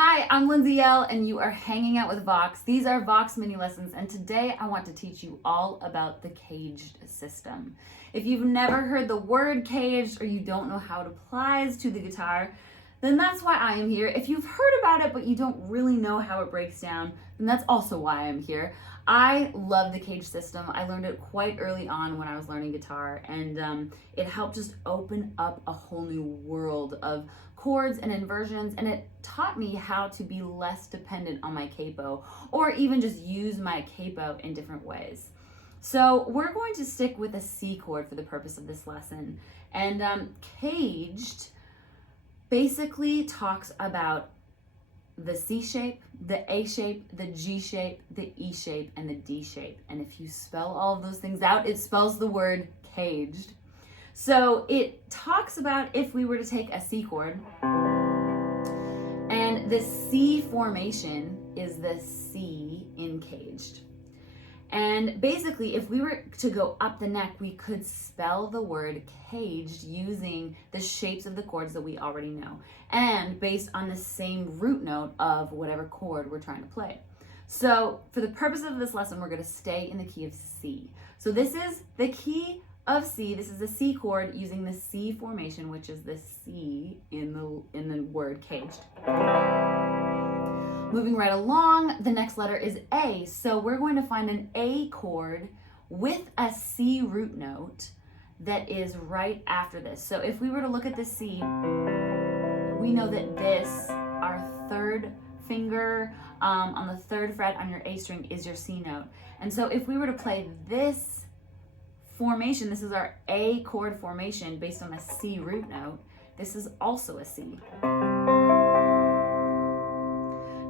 Hi, I'm Lindsay Ell, and you are hanging out with Vox. These are Vox mini lessons, and today I want to teach you all about the CAGED system. If you've never heard the word CAGED or you don't know how it applies to the guitar, then that's why I am here. If you've heard about it but you don't really know how it breaks down, then that's also why I'm here. I love the CAGED system. I learned it quite early on when I was learning guitar, and it helped just open up a whole new world of chords and inversions, and it taught me how to be less dependent on my capo, or even just use my capo in different ways. So we're going to stick with a C chord for the purpose of this lesson, and CAGED basically talks about the C shape, the A shape, the G shape, the E shape, and the D shape. And if you spell all of those things out, it spells the word caged. So it talks about if we were to take a C chord, and the C formation is the C in caged. And basically, if we were to go up the neck, we could spell the word caged using the shapes of the chords that we already know, and based on the same root note of whatever chord we're trying to play. So for the purpose of this lesson, we're going to stay in the key of C. So this is the key of C. This is the C chord using the C formation, which is the C in the word caged. Moving right along, the next letter is A. So we're going to find an A chord with a C root note that is right after this. So if we were to look at the C, we know that this, our third finger on the third fret on your A string, is your C note. And so if we were to play this formation, this is our A chord formation based on a C root note, this is also a C.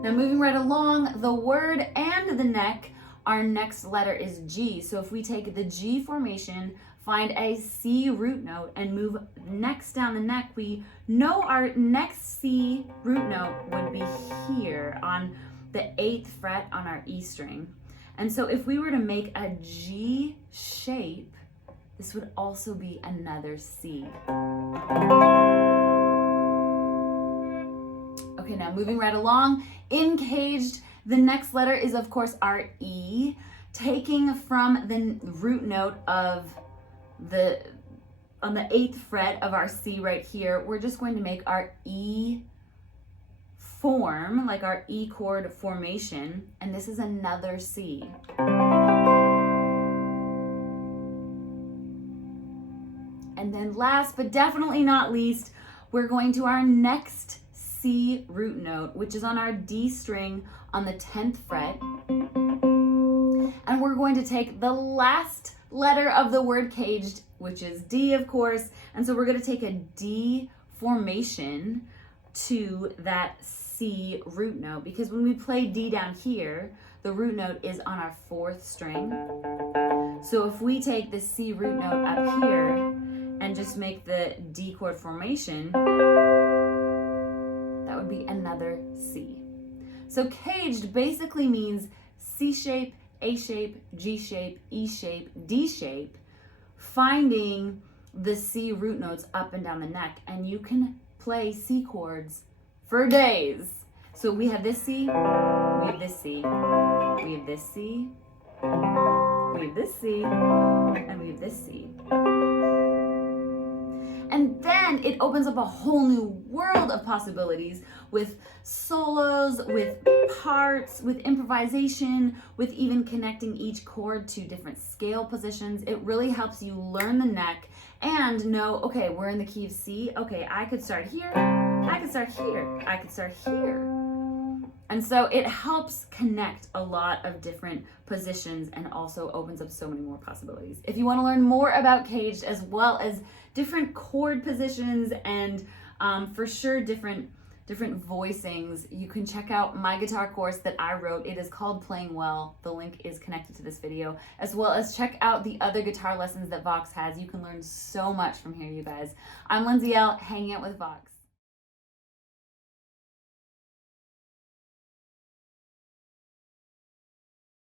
Now moving right along, the word and the neck, our next letter is G. So if we take the G formation, find a C root note, and move next down the neck, we know our next C root note would be here on the 8th fret on our E string. And so if we were to make a G shape, this would also be another C. Okay, now moving right along, in caged, the next letter is of course our E. Taking from the root note of on the 8th fret of our C right here, we're just going to make our E form, like our E chord formation, and this is another C. And then last but definitely not least, we're going to our next C root note, which is on our D string on the 10th fret. And we're going to take the last letter of the word caged, which is D, of course. And so we're going to take a D formation to that C root note, because when we play D down here, the root note is on our 4th string. So if we take the C root note up here and just make the D chord formation, that would be another C. So caged basically means C shape, A shape, G shape, E shape, D shape, finding the C root notes up and down the neck, and you can play C chords for days. So we have this C, we have this C, we have this C, we have this C, and we have this C. And then it opens up a whole new world of possibilities with solos, with parts, with improvisation, with even connecting each chord to different scale positions. It really helps you learn the neck and know, okay, we're in the key of C. Okay, I could start here, I could start here, I could start here. And so it helps connect a lot of different positions and also opens up so many more possibilities. If you want to learn more about caged, as well as different chord positions and for sure different voicings, you can check out my guitar course that I wrote. It is called Playing Well. The link is connected to this video, as well as check out the other guitar lessons that Vox has. You can learn so much from here, you guys. I'm Lindsay Ell, hanging out with Vox.